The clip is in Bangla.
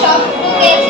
সব গেছে